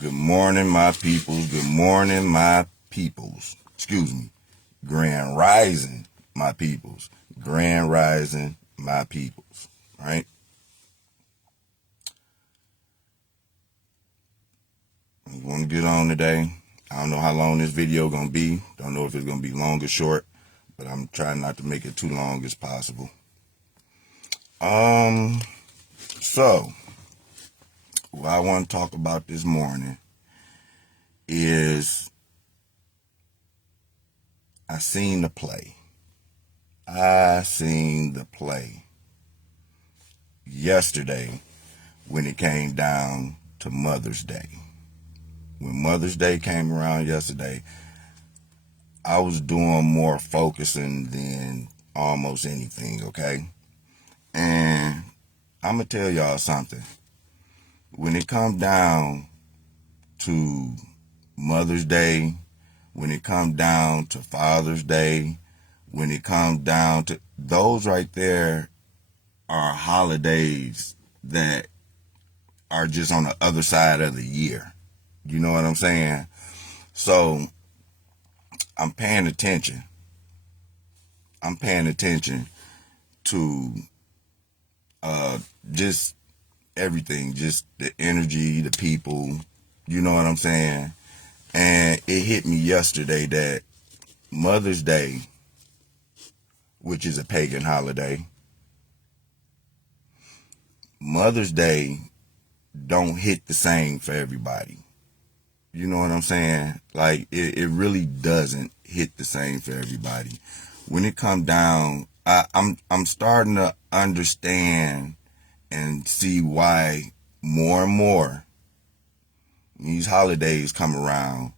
Good morning, my peoples. Good morning, my peoples. Excuse me. Grand rising, my peoples. Grand rising, my peoples. Right? I want to get on today. I don't know how long this video gonna be. Don't know if it's gonna be long or short, but I'm trying not to make it too long as possible. So what I want to talk about this morning is I seen the play yesterday when it came down to Mother's Day. When Mother's Day came around yesterday, I was doing more focusing than almost anything, okay? And I'm going to tell y'all something. When it comes down to Mother's Day, when it comes down to Father's Day, when it comes down to those right there are holidays that are just on the other side of the year. You know what I'm saying? So I'm paying attention. I'm paying attention to just everything, just the energy, the people, you know what I'm saying? And it hit me yesterday that Mother's Day, which is a pagan holiday, Mother's Day don't hit the same for everybody. You know what I'm saying? Like, it really doesn't hit the same for everybody. When it comes down, I'm starting to understand and see why more and more these holidays come around,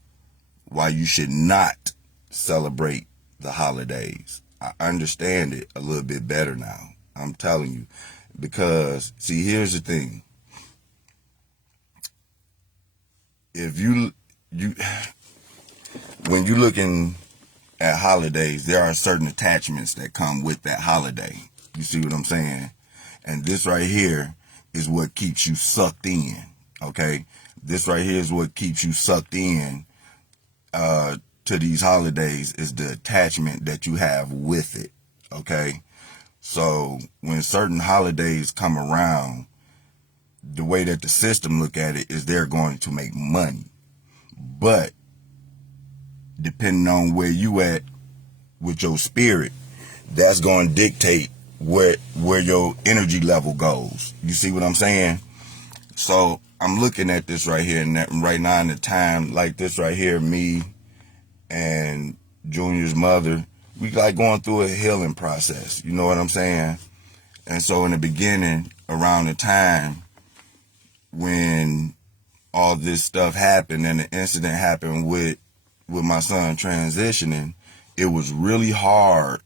why you should not celebrate the holidays. I understand it a little bit better now. I'm telling you. Because, see, here's the thing. If when you're looking at holidays, there are certain attachments that come with that holiday. You see what I'm saying? And this right here is what keeps you sucked in, okay? This right here is what keeps you sucked in to these holidays, is the attachment that you have with it, okay? So when certain holidays come around, the way that the system look at it is they're going to make money. But depending on where you at with your spirit, that's going to dictate where your energy level goes. You see what I'm saying? So I'm looking at this right here, and right now in the time like this right here, me and Junior's mother, we like going through a healing process. You know what I'm saying? And so in the beginning, around the time when all this stuff happened and the incident happened with my son transitioning, it was really hard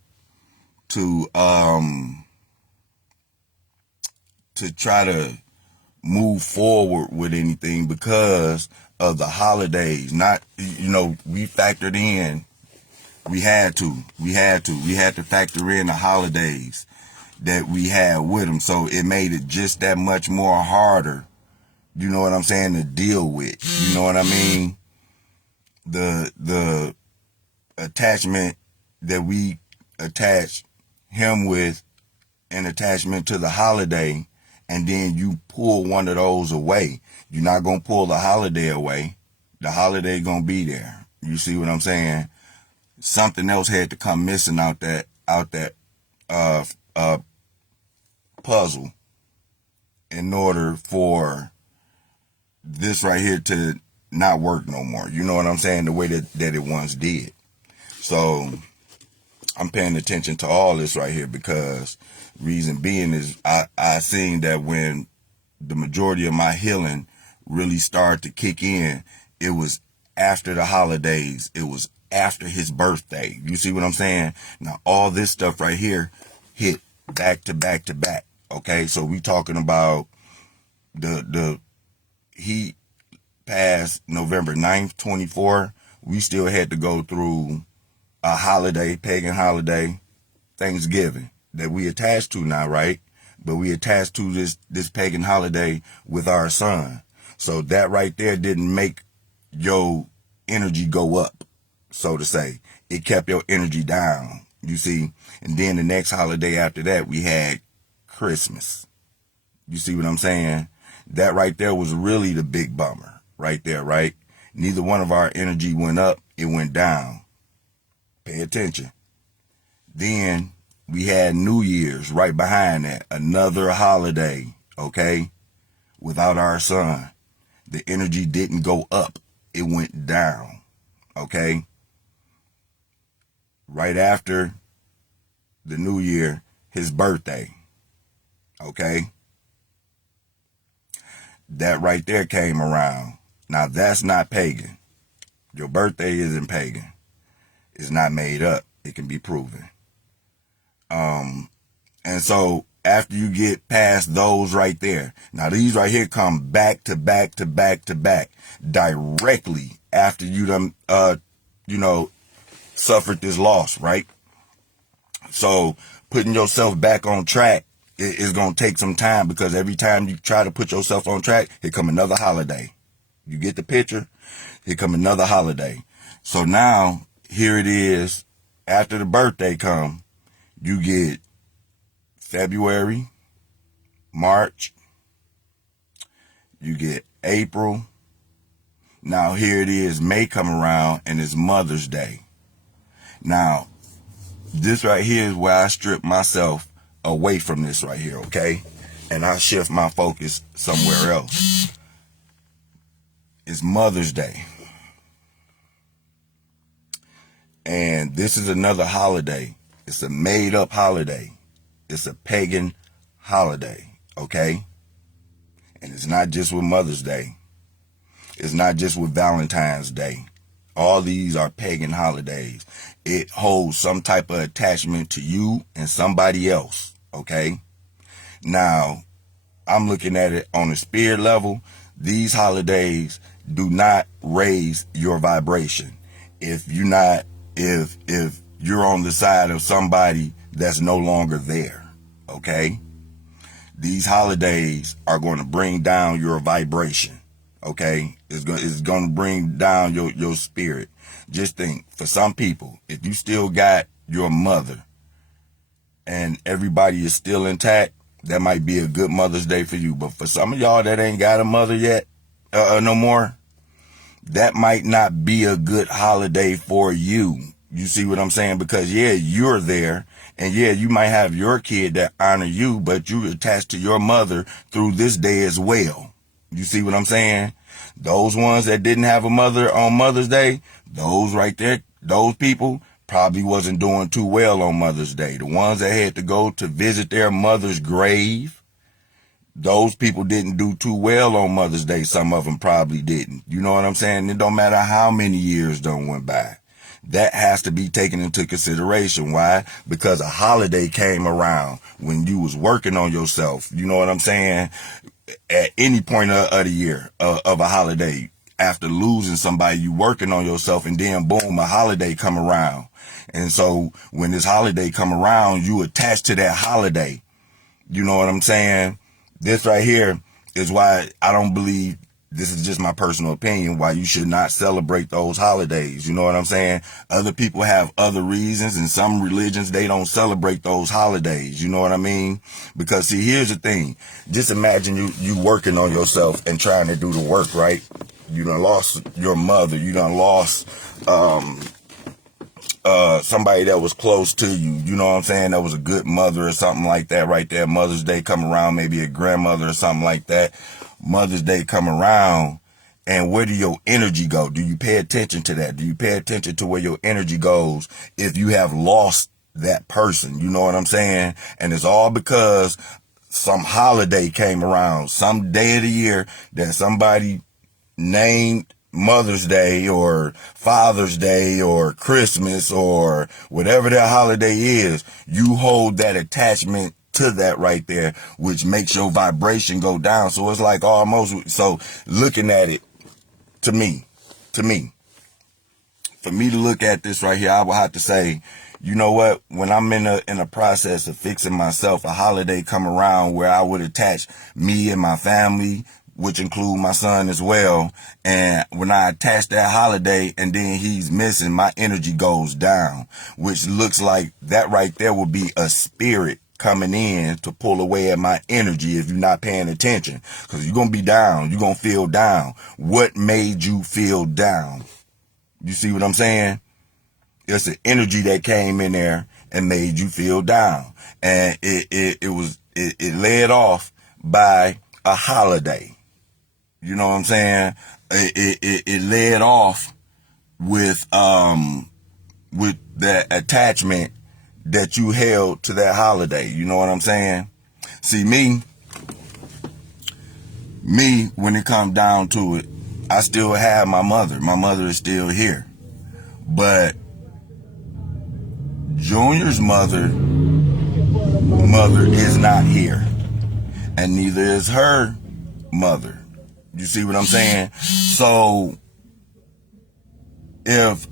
to try to move forward with anything because of the holidays. Not, we factored in, we had to factor in the holidays that we had with them. So it made it just that much more harder, you know what I'm saying, to deal with. You know what I mean? The attachment that we attach him with, an attachment to the holiday, and then you pull one of those away. You're not going to pull the holiday away. The holiday going to be there. You see what I'm saying? Something else had to come missing out that puzzle in order for this right here to not work no more. You know what I'm saying? The way that it once did. So I'm paying attention to all this right here because reason being is I seen that when the majority of my healing really started to kick in, it was after the holidays. It was after his birthday. You see what I'm saying? Now all this stuff right here hit back to back to back. Okay, so we talking about he passed November 9th, 24. We still had to go through a holiday, pagan holiday, Thanksgiving, that we attached to now, right? But we attached to this pagan holiday with our son. So that right there didn't make your energy go up, so to say. It kept your energy down, you see. And then the next holiday after that, we had Christmas. You see what I'm saying? That right there was really the big bummer right there, right? Neither one of our energy went up, it went down. Pay attention. Then we had New Year's right behind that, another holiday, okay? Without our son, the energy didn't go up, it went down, okay? Right after the New Year, his birthday, okay? That right there came around. Now that's not pagan. Your birthday isn't pagan. It's not made up. It can be proven. And so after you get past those right there, now these right here come back to back to back to back directly after you done, suffered this loss, right? So putting yourself back on track is going to take some time, because every time you try to put yourself on track, here come another holiday. You get the picture? Here come another holiday. So now here it is. After the birthday come, you get February, March, you get April. Now here it is, May come around, and it's Mother's Day. Now, this right here is where I strip myself away from this right here, okay? And I shift my focus somewhere else. It's Mother's Day. And this is another holiday. It's a made-up holiday. It's a pagan holiday, okay? And it's not just with Mother's Day. It's not just with Valentine's Day. All these are pagan holidays. It holds some type of attachment to you and somebody else, okay? Now, I'm looking at it on a spirit level. These holidays do not raise your vibration. If you're on the side of somebody that's no longer there, okay? These holidays are going to bring down your vibration, okay? It's going to bring down your spirit. Just think, for some people, if you still got your mother and everybody is still intact, that might be a good Mother's Day for you. But for some of y'all that ain't got a mother yet, no more, that might not be a good holiday for you. You see what I'm saying? Because, yeah, you're there. And, yeah, you might have your kid that honor you, but you attached to your mother through this day as well. You see what I'm saying? Those ones that didn't have a mother on Mother's Day, those right there, those people probably wasn't doing too well on Mother's Day. The ones that had to go to visit their mother's grave, those people didn't do too well on Mother's Day. Some of them probably didn't. You know what I'm saying? It don't matter how many years done went by. That has to be taken into consideration. Why? Because a holiday came around when you was working on yourself. You know what I'm saying? At any point of the year of a holiday, after losing somebody, you working on yourself, and then boom, a holiday come around. And so when this holiday come around, you attach to that holiday. You know what I'm saying? This right here is why I don't believe, this is just my personal opinion, why you should not celebrate those holidays. You know what I'm saying? Other people have other reasons, and some religions, they don't celebrate those holidays. You know what I mean? Because see, here's the thing. Just imagine you working on yourself and trying to do the work, right? You done lost your mother. You done lost, somebody that was close to you, you know what I'm saying, that was a good mother or something like that right there. Mother's Day come around, maybe a grandmother or something like that. Mother's Day come around, and where do your energy go? Do you pay attention to that? Do you pay attention to where your energy goes if you have lost that person? You know what I'm saying? And it's all because some holiday came around, some day of the year that somebody named Mother's Day or Father's Day or Christmas or whatever that holiday is. You hold that attachment to that right there, which makes your vibration go down. So it's like almost, so looking at it, for me to look at this right here, I would have to say, you know what, when I'm in a process of fixing myself, a holiday come around where I would attach me and my family, which include my son as well. And when I attach that holiday and then he's missing, my energy goes down, which looks like that right there will be a spirit coming in to pull away at my energy if you're not paying attention, because you're going to be down. You're going to feel down. What made you feel down? You see what I'm saying? It's an energy that came in there and made you feel down. And it led off by a holiday. You know what I'm saying? It led off with that attachment that you held to that holiday. You know what I'm saying? See, me, when it comes down to it, I still have my mother. My mother is still here. But Junior's mother is not here. And neither is her mother. You see what I'm saying? So if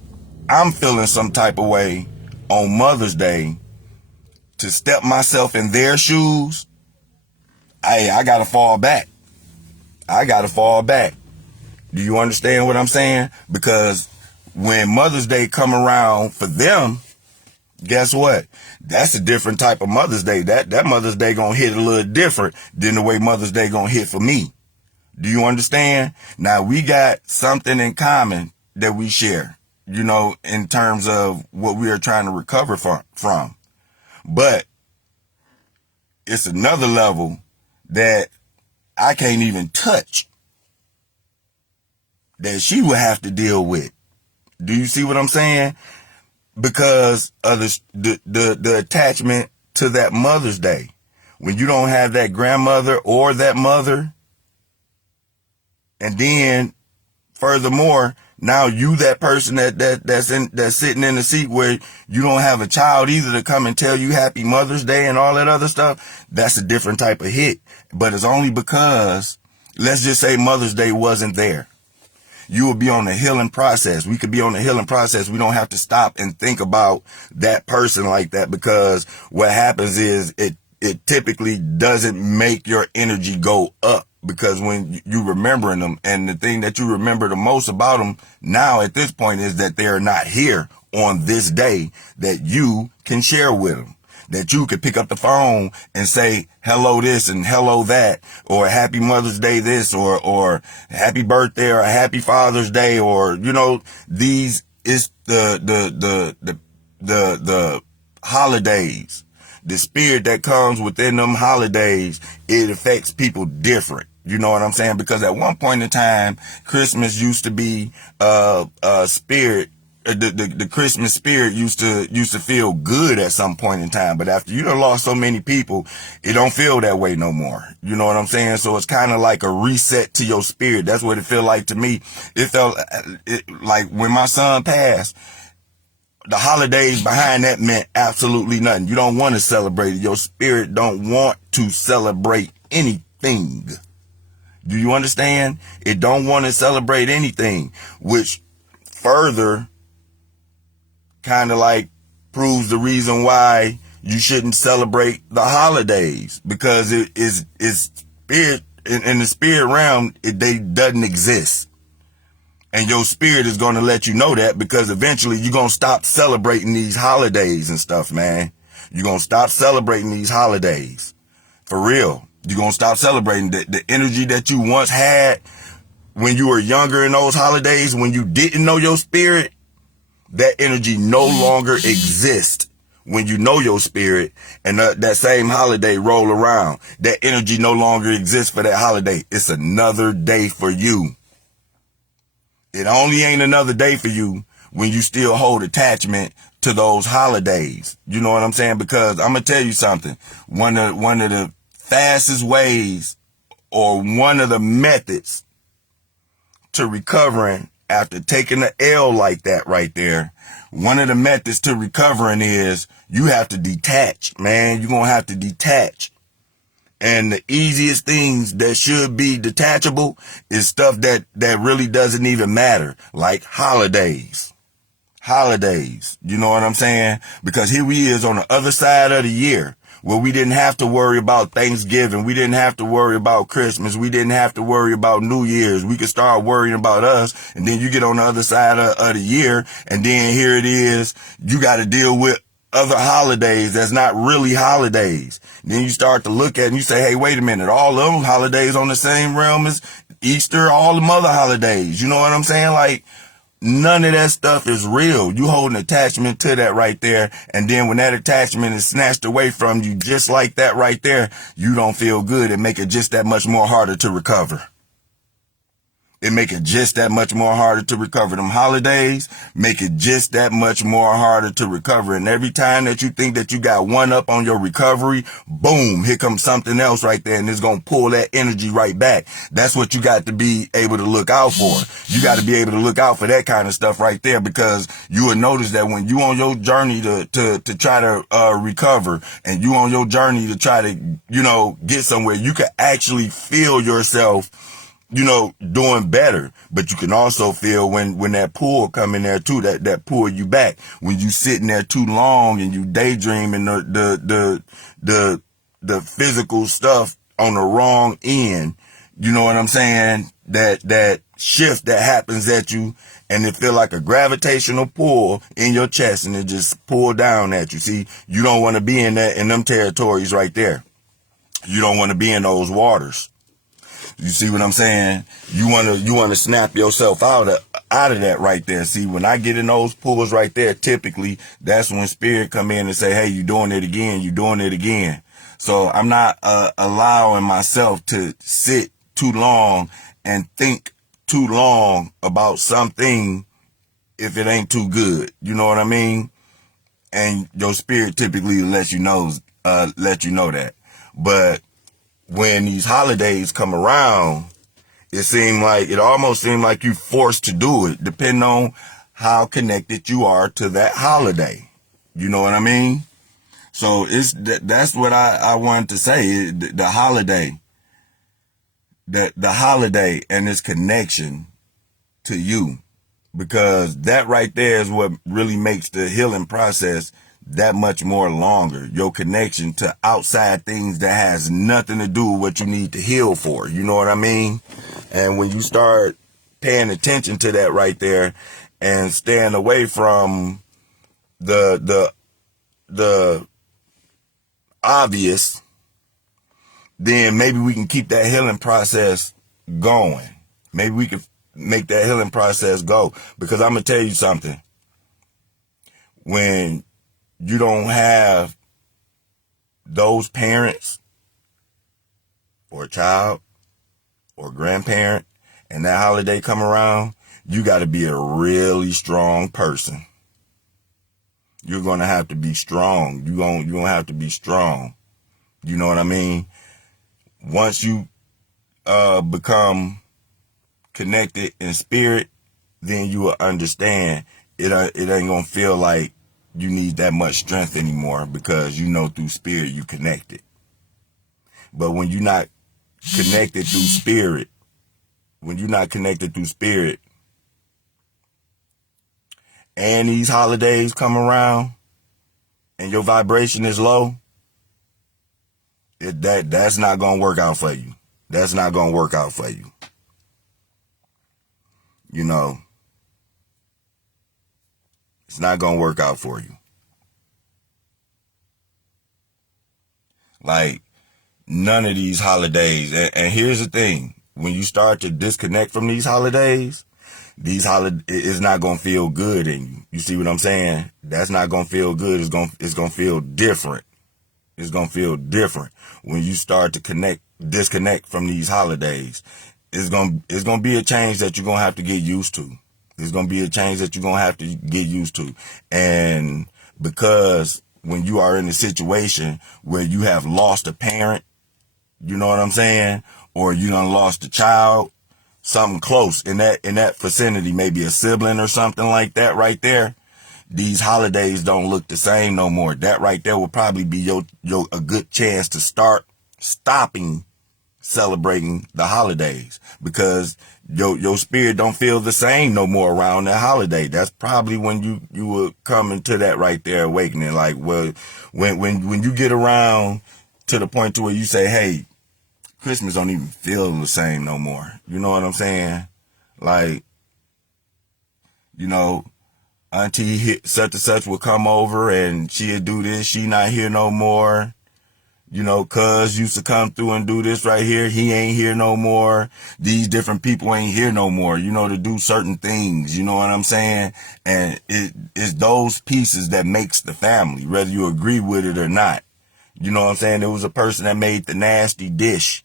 I'm feeling some type of way on Mother's Day to step myself in their shoes, I gotta fall back. I gotta fall back. Do you understand what I'm saying? Because when Mother's Day come around for them, guess what? That's a different type of Mother's Day. That Mother's Day gonna hit a little different than the way Mother's Day gonna hit for me. Do you understand? Now, we got something in common that we share, you know, in terms of what we are trying to recover from. But it's another level that I can't even touch, that she will have to deal with. Do you see what I'm saying? Because of the attachment to that Mother's Day. When you don't have that grandmother or that mother, and then furthermore, now you that person that's sitting in the seat where you don't have a child either to come and tell you Happy Mother's Day and all that other stuff, that's a different type of hit. But it's only because, let's just say Mother's Day wasn't there. You will be on the healing process. We could be on the healing process. We don't have to stop and think about that person like that, because what happens is it typically doesn't make your energy go up, because when you remembering them, and the thing that you remember the most about them now at this point is that they're not here on this day that you can share with them, that you could pick up the phone and say hello this and hello that, or Happy Mother's Day this, or happy birthday, or Happy Father's Day, or, you know, these is the holidays. The spirit that comes within them holidays, it affects people different. You know what I'm saying? Because at one point in time, Christmas used to be spirit. The Christmas spirit used to feel good at some point in time. But after you done lost so many people, it don't feel that way no more. You know what I'm saying? So it's kind of like a reset to your spirit. That's what it felt like to me. It felt like when my son passed, the holidays behind that meant absolutely nothing. You don't want to celebrate it. Your spirit don't want to celebrate anything. Do you understand? It don't want to celebrate anything, which further kind of like proves the reason why you shouldn't celebrate the holidays, because it is spirit in the spirit realm. They doesn't exist. And your spirit is going to let you know that, because eventually you're going to stop celebrating these holidays and stuff, man. You're going to stop celebrating these holidays. For real. You're going to stop celebrating the energy that you once had when you were younger in those holidays, when you didn't know your spirit. That energy no longer exists when you know your spirit, and that same holiday roll around. That energy no longer exists for that holiday. It's another day for you. It only ain't another day for you when you still hold attachment to those holidays. You know what I'm saying? Because I'm going to tell you something. One of the fastest ways, or one of the methods to recovering after taking an L like that right there, one of the methods to recovering is you have to detach, man. You're going to have to detach. And the easiest things that should be detachable is stuff that really doesn't even matter, like holidays. Holidays. You know what I'm saying? Because here we is on the other side of the year. where we didn't have to worry about Thanksgiving. We didn't have to worry about Christmas. We didn't have to worry about New Year's. We could start worrying about us. And then you get on the other side of the year, and then here it is. You got to deal with other holidays that's not really holidays. Then you start to look at it and you say, hey, wait a minute. All of them holidays on the same realm as Easter, all them other holidays. You know what I'm saying? Like, none of that stuff is real. You hold an attachment to that right there. And then when that attachment is snatched away from you just like that right there, you don't feel good and make it just that much more harder to recover. It make it just that much more harder to recover. Them holidays make it just that much more harder to recover. And every time that you think that you got one up on your recovery, boom, here comes something else right there. And it's going to pull that energy right back. That's what you got to be able to look out for. You got to be able to look out for that kind of stuff right there, because you will notice that when you on your journey to try to recover, and you on your journey to try to, get somewhere, you can actually feel yourself doing better. But you can also feel when that pull come in there too, that pull you back. When you sitting there too long and you daydreaming the physical stuff on the wrong end, you know what I'm saying? That shift that happens at you, and it feel like a gravitational pull in your chest, and it just pull down at you. See, you don't want to be in them territories right there. You don't want to be in those waters. You see what I'm saying? You want to snap yourself out of that right there. See, when I get in those pulls right there, typically that's when spirit come in and say, hey, you doing it again. You doing it again. So I'm not allowing myself to sit too long and think too long about something if it ain't too good. You know what I mean? And your spirit typically lets you know that. But when these holidays come around, it almost seemed like you forced to do it, depending on how connected you are to that holiday. You know what I mean? So that's what I wanted to say. The holiday, the holiday and its connection to you, because that right there is what really makes the healing process that much more longer. Your connection to outside things that has nothing to do with what you need to heal for. You know what I mean? And when you start paying attention to that right there and staying away from the obvious, then maybe we can keep that healing process going. Maybe we can make that healing process go. Because I'm going to tell you something. When you don't have those parents or a child or grandparent and that holiday come around, you got to be a really strong person. You're going to have to be strong. You're going to have to be strong. You know what I mean? Once you become connected in spirit, then you will understand it ain't going to feel like you need that much strength anymore, because through spirit you connected. But when you're not connected through spirit, and these holidays come around and your vibration is low, that's not going to work out for you. That's not going to work out for you. It's not going to work out for you. Like, none of these holidays. And here's the thing. When you start to disconnect from these holidays, it's not going to feel good in you. You see what I'm saying? That's not going to feel good. It's going to feel different. It's going to feel different when you start to disconnect from these holidays. It's going to be a change that you're going to have to get used to. It's going to be a change that you're going to have to get used to. And because when you are in a situation where you have lost a parent, you know what I'm saying? Or you done lost a child, something close in that vicinity, maybe a sibling or something like that right there. These holidays don't look the same no more. That right there will probably be a good chance to start stopping celebrating the holidays, because your spirit don't feel the same no more around that holiday. That's probably when you will come into that right there awakening. Like, well, when you get around to the point to where you say, hey, Christmas don't even feel the same no more. You know what I'm saying? Like, you know, Auntie such and such will come over and she'll do this. She not here no more. You know, cuz used to come through and do this right here. He ain't here no more. These different people ain't here no more, you know, to do certain things. You know what I'm saying? And it's those pieces that makes the family, whether you agree with it or not. You know what I'm saying? There was a person that made the nasty dish.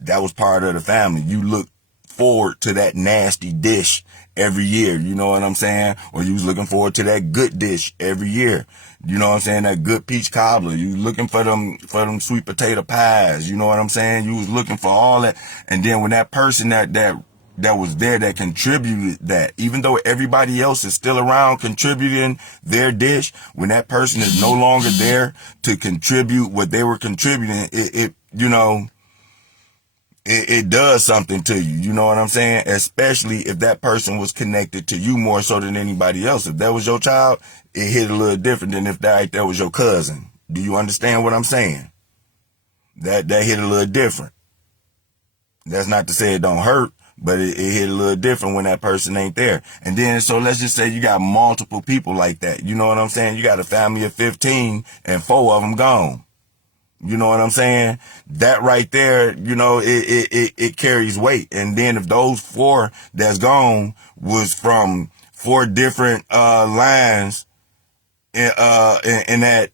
That was part of the family. You look forward to that nasty dish every year. You know what I'm saying? Or you was looking forward to that good dish every year. You know what I'm saying? That good peach cobbler. You looking for them sweet potato pies. You know what I'm saying? You was looking for all that. And then when that person that was there that contributed that, even though everybody else is still around contributing their dish, when that person is no longer there to contribute what they were contributing, it does something to you. You know what I'm saying? Especially if that person was connected to you more so than anybody else. If that was your child, it hit a little different than if that was your cousin. Do you understand what I'm saying? That hit a little different. That's not to say it don't hurt, but it hit a little different when that person ain't there. And then, so let's just say you got multiple people like that. You know what I'm saying? You got a family of 15 and 4 of them gone. You know what I'm saying? That right there, you know, it carries weight. And then if those 4 that's gone was from 4 different lines in that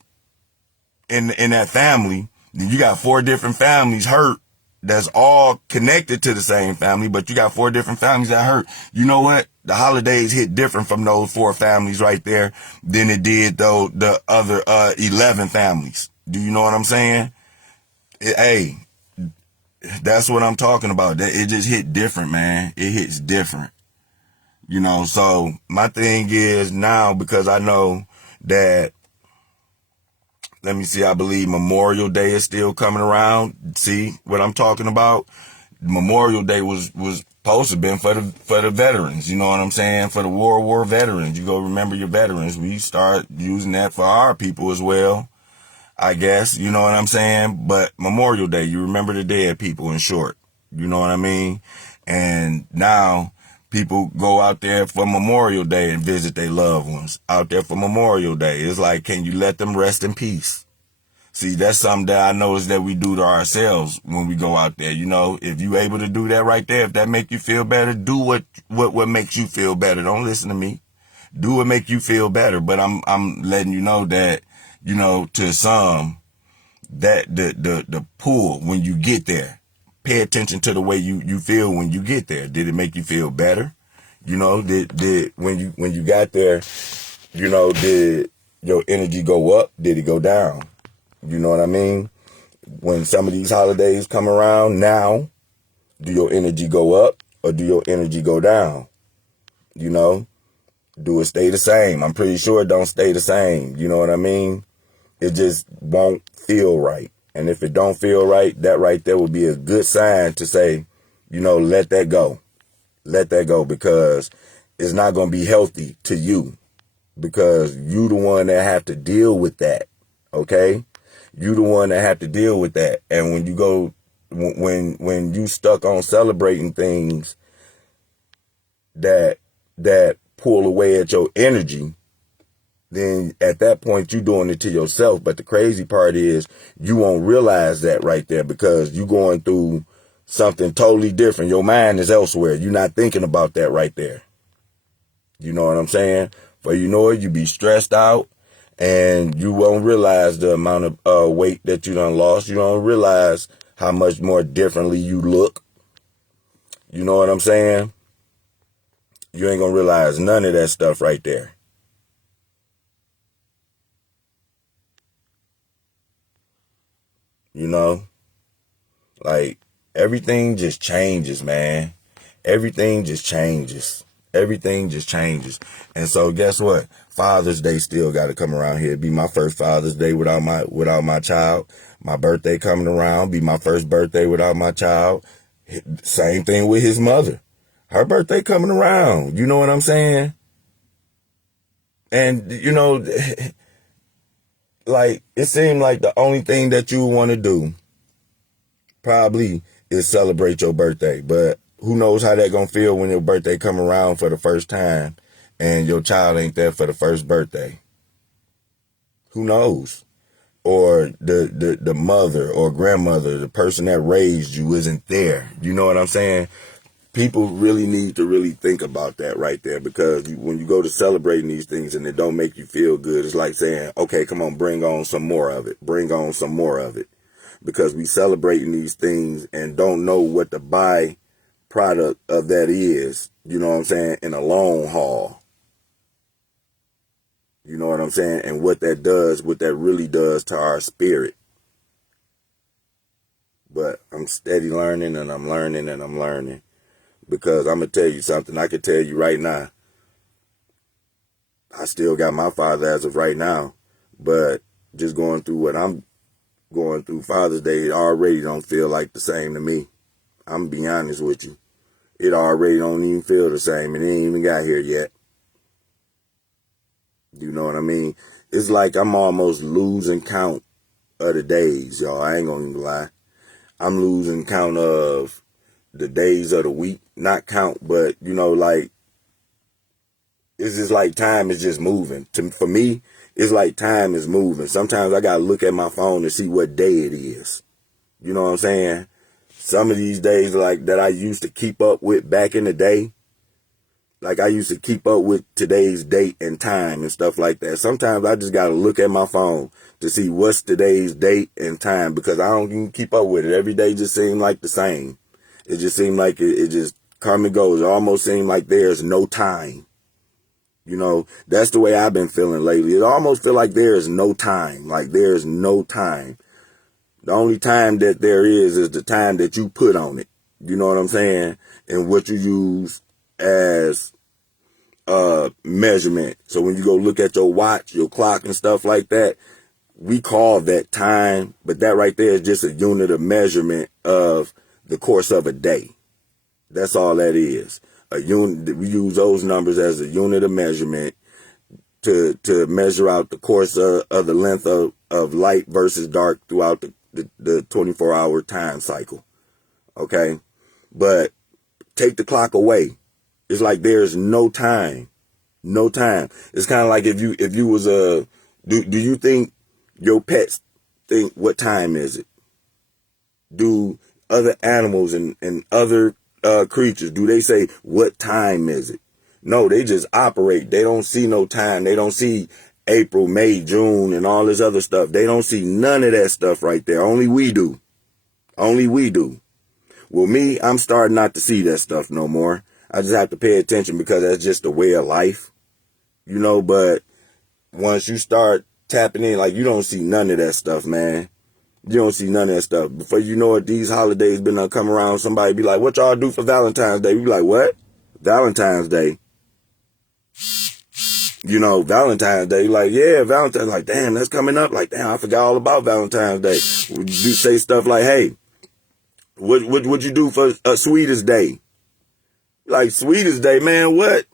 family, then you got 4 different families hurt that's all connected to the same family, but you got 4 different families that hurt. You know what? The holidays hit different from those 4 families right there than it did though the other 11 families. Do you know what I'm saying? Hey, that's what I'm talking about. It just hit different, man. It hits different. You know, so my thing is now, because I know that, let me see, I believe Memorial Day is still coming around. See what I'm talking about? Memorial Day was supposed to have been for the veterans. You know what I'm saying? For the World War veterans. You go remember your veterans. We start using that for our people as well, I guess. You know what I'm saying? But Memorial Day, you remember the dead people, in short. You know what I mean? And now people go out there for Memorial Day and visit their loved ones out there for Memorial Day. It's like, can you let them rest in peace? See, that's something that I notice that we do to ourselves when we go out there. You know, if you able to do that right there, if that make you feel better, do what makes you feel better. Don't listen to me. Do what make you feel better. But I'm letting you know that, you know, to some, that the pull when you get there, pay attention to the way you feel when you get there. Did it make you feel better? You know, did when you got there, you know, did your energy go up? Did it go down? You know what I mean? When some of these holidays come around now, do your energy go up or do your energy go down? You know, do it stay the same? I'm pretty sure it don't stay the same. You know what I mean? It just won't feel right. And if it don't feel right, that right there would be a good sign to say, you know, let that go. Let that go, because it's not going to be healthy to you, because you the one that have to deal with that. Okay? You the one that have to deal with that. And when you go, when you stuck on celebrating things that pull away at your energy, then at that point you doing it to yourself. But the crazy part is you won't realize that right there, because you going through something totally different. Your mind is elsewhere. You're not thinking about that right there. You know what I'm saying? For you know it, you be stressed out. And you won't realize the amount of weight that you done lost. You don't realize how much more differently you look. You know what I'm saying? You ain't gonna realize none of that stuff right there. You know? Like, everything just changes, man. Everything just changes. Everything just changes. And so guess what? Father's Day still got to come around here. It'd be my first Father's Day without my child. My birthday coming around, be my first birthday without my child. Same thing with his mother. Her birthday coming around. You know what I'm saying? And, you know, like, it seemed like the only thing that you want to do probably is celebrate your birthday. But who knows how that gonna feel when your birthday come around for the first time and your child ain't there for the first birthday. Who knows? Or the mother or grandmother, the person that raised you isn't there. You know what I'm saying? People really need to really think about that right there, because when you go to celebrating these things and it don't make you feel good, it's like saying, okay, come on, bring on some more of it. Bring on some more of it. Because we celebrating these things and don't know what the byproduct of that is, you know what I'm saying, in a long haul. You know what I'm saying? And what that really does to our spirit. But I'm steady learning, and I'm learning, and I'm learning. Because I'm going to tell you something. I can tell you right now, I still got my father as of right now. But just going through what I'm going through, Father's Day already don't feel like the same to me. I'm going to be honest with you. It already don't even feel the same. It ain't even got here yet. You know what I mean? It's like I'm almost losing count of the days, y'all. I ain't gonna even lie. I'm losing count of the days of the week. Not count, but, you know, like, it's just like time is just moving. For me, it's like time is moving. Sometimes I gotta look at my phone to see what day it is. You know what I'm saying? Some of these days, like, that I used to keep up with back in the day, like, I used to keep up with today's date and time and stuff like that. Sometimes I just got to look at my phone to see what's today's date and time, because I don't even keep up with it. Every day just seems like the same. It just seemed like it just come and goes. It almost seems like there's no time. You know, that's the way I've been feeling lately. It almost feel like there is no time. Like, there is no time. The only time that there is the time that you put on it. You know what I'm saying? And what you use as measurement. So when you go look at your watch, your clock and stuff like that, we call that time, but that right there is just a unit of measurement of the course of a day. That's all that is. A unit. We use those numbers as a unit of measurement to measure out the course of the length of light versus dark throughout the 24-hour time cycle. Okay? But take the clock away. It's like there's no time. No time. It's kind of like if you was do you think your pets think what time is it? Do other animals and other creatures, do they say what time is it? No, they just operate. They don't see no time. They don't see April, May, June, and all this other stuff. They don't see none of that stuff right there. Only we do. Only we do. Well, me, I'm starting not to see that stuff no more. I just have to pay attention because that's just the way of life. You know, but once you start tapping in, like, you don't see none of that stuff, man. You don't see none of that stuff. Before you know it, these holidays been done come around, somebody be like, what y'all do for Valentine's Day? We be like, what? Valentine's Day. You know, Valentine's Day, like, yeah, Valentine's, like, damn, that's coming up. Like, damn, I forgot all about Valentine's Day. You say stuff like, hey, what you do for Sweetest Day? Like, Sweetest Day, man, what?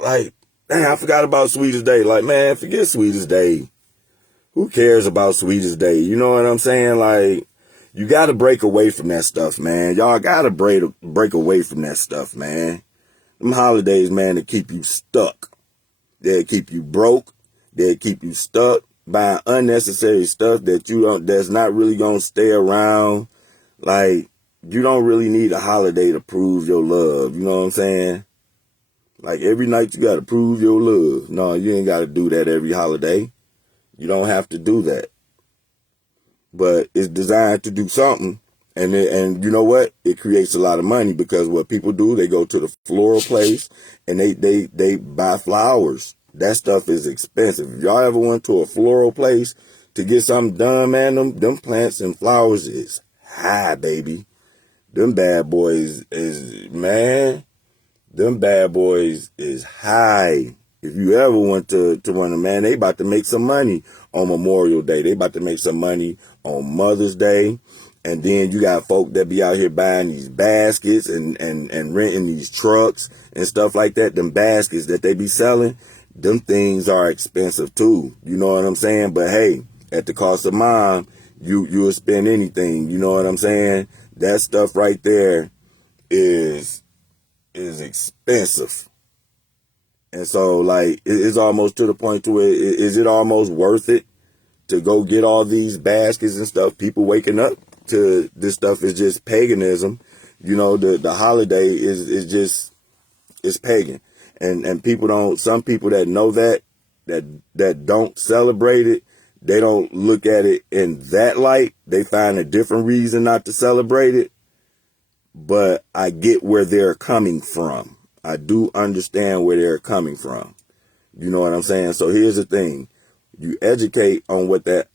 Like, damn, I forgot about Sweetest Day. Like, man, forget Sweetest Day. Who cares about Sweetest Day? You know what I'm saying? Like, you got to break away from that stuff, man. Y'all got to break away from that stuff, man. Them holidays, man, they keep you stuck. They'll keep you broke. They'll keep you stuck buying unnecessary stuff that's not really going to stay around. Like, you don't really need a holiday to prove your love. You know what I'm saying? Like, every night you got to prove your love. No, you ain't got to do that every holiday. You don't have to do that. But it's designed to do something. And you know what? It creates a lot of money, because what people do, they go to the floral place and they buy flowers. That stuff is expensive. If y'all ever went to a floral place to get something done, man, them plants and flowers is high, baby. Them bad boys is, man, them bad boys is high. If you ever went to run a man, they about to make some money on Memorial Day. They about to make some money on Mother's Day. And then you got folk that be out here buying these baskets and renting these trucks and stuff like that. Them baskets that they be selling, them things are expensive too. You know what I'm saying? But hey, at the cost of mine, you'll spend anything. You know what I'm saying? That stuff right there is expensive. And so, like, it's almost to the point to where, is it almost worth it to go get all these baskets and stuff? People waking up to this stuff is just paganism. You know, the holiday is just, it's pagan. And people don't, some people that know that don't celebrate it, they don't look at it in that light. They find a different reason not to celebrate it. But I get where they're coming from. I do understand where they're coming from. You know what I'm saying? So here's the thing. You educate on what that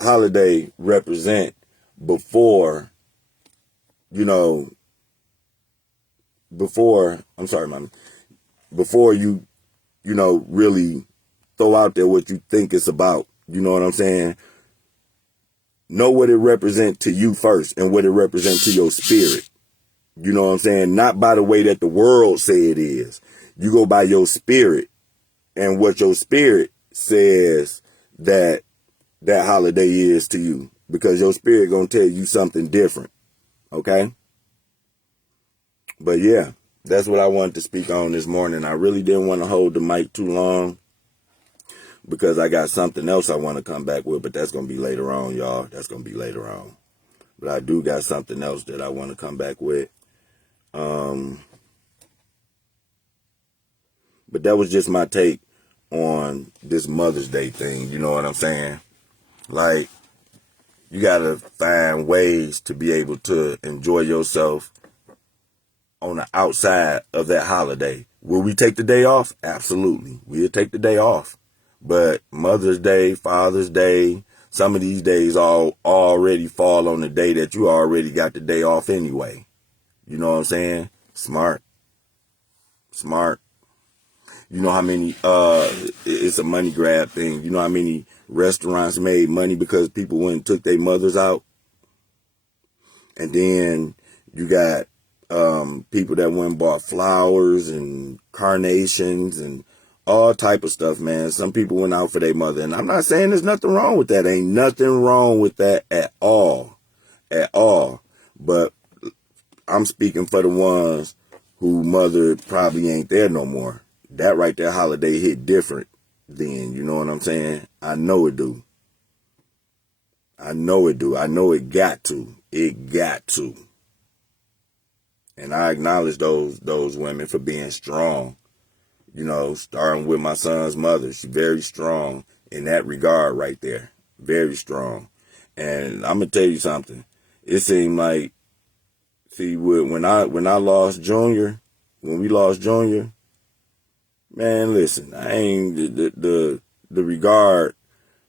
holiday represent before you really throw out there what you think it's about. You know what I'm saying? Know what it represents to you first and what it represents to your spirit. You know what I'm saying? Not by the way that the world say it is. You go by your spirit and what your spirit says that holiday is to you, because your spirit gonna tell you something different. Okay? But yeah, that's what I wanted to speak on this morning. I really didn't want to hold the mic too long, because I got something else I want to come back with, but that's going to be later on, y'all. That's going to be later on. But I do got something else that I want to come back with. But that was just my take on this Mother's Day thing. You know what I'm saying? Like, you got to find ways to be able to enjoy yourself on the outside of that holiday. Will we take the day off? Absolutely. We'll take the day off. But Mother's Day, Father's Day, some of these days all already fall on the day that you already got the day off anyway. You know what I'm saying? Smart. You know how many, it's a money grab thing. You know how many restaurants made money because people went and took their mothers out? And then you got people that went and bought flowers and carnations and all type of stuff, man. Some people went out for their mother. And I'm not saying there's nothing wrong with that. Ain't nothing wrong with that at all. At all. But I'm speaking for the ones who mother probably ain't there no more. That right there holiday hit different then. You know what I'm saying? I know it do. I know it do. I know it got to. It got to. And I acknowledge those women for being strong. You know, starting with my son's mother. She's very strong in that regard right there. Very strong. And I'm going to tell you something. It seemed like, see, when I lost Junior, when we lost Junior, man, listen, I ain't the regard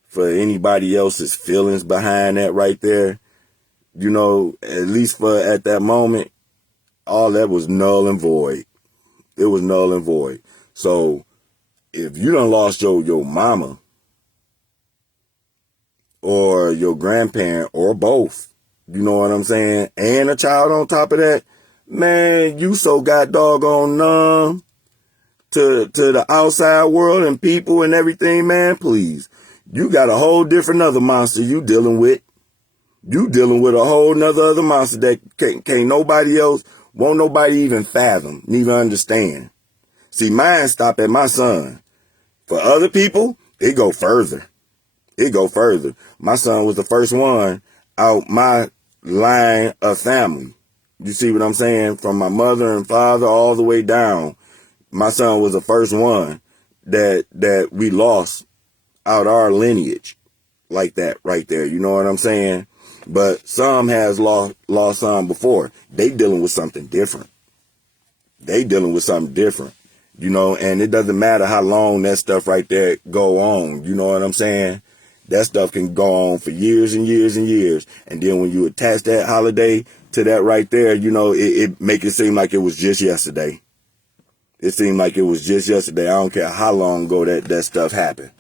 for anybody else's feelings behind that right there. You know, at least for at that moment, all that was null and void. It was null and void. So if you done lost your mama or your grandparent or both, you know what I'm saying, and a child on top of that, man, you so got doggone numb to the outside world and people and everything, man, please. You got a whole different other monster you dealing with. You dealing with a whole nother other monster that can't nobody else, won't nobody even fathom, even understand. See, mine stop at my son. For other people, it go further. It go further. My son was the first one out my line of family. You see what I'm saying? From my mother and father all the way down. My son was the first one that we lost out our lineage like that right there. You know what I'm saying? But some has lost some before. They dealing with something different. You know, and it doesn't matter how long that stuff right there go on. You know what I'm saying? That stuff can go on for years and years and years. And then when you attach that holiday to that right there, you know, it make it seem like it was just yesterday. It seemed like it was just yesterday. I don't care how long ago that stuff happened.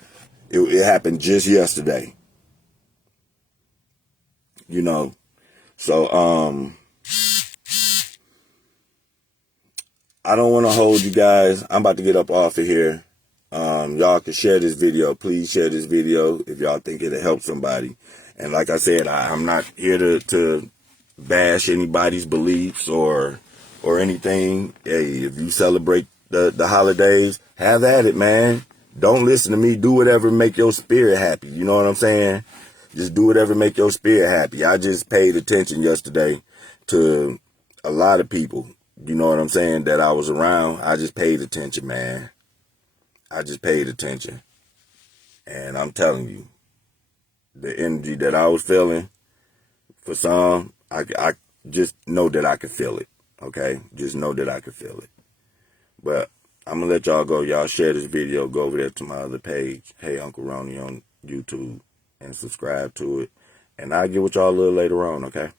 It happened just yesterday. You know. So, I don't want to hold you guys. I'm about to get up off of here. Y'all can share this video. Please share this video if y'all think it'll help somebody. And like I said, I'm not here to bash anybody's beliefs or anything. Hey, if you celebrate the holidays, have at it, man. Don't listen to me. Do whatever make your spirit happy. You know what I'm saying? Just do whatever make your spirit happy. I just paid attention yesterday to a lot of people. You know what I'm saying? That I was around. I just paid attention, man. I just paid attention. And I'm telling you, the energy that I was feeling for some, I just know that I could feel it. Okay? Just know that I could feel it. But I'm going to let y'all go. Y'all share this video. Go over there to my other page, Hey Uncle Ronnie on YouTube, and subscribe to it. And I'll get with y'all a little later on, okay?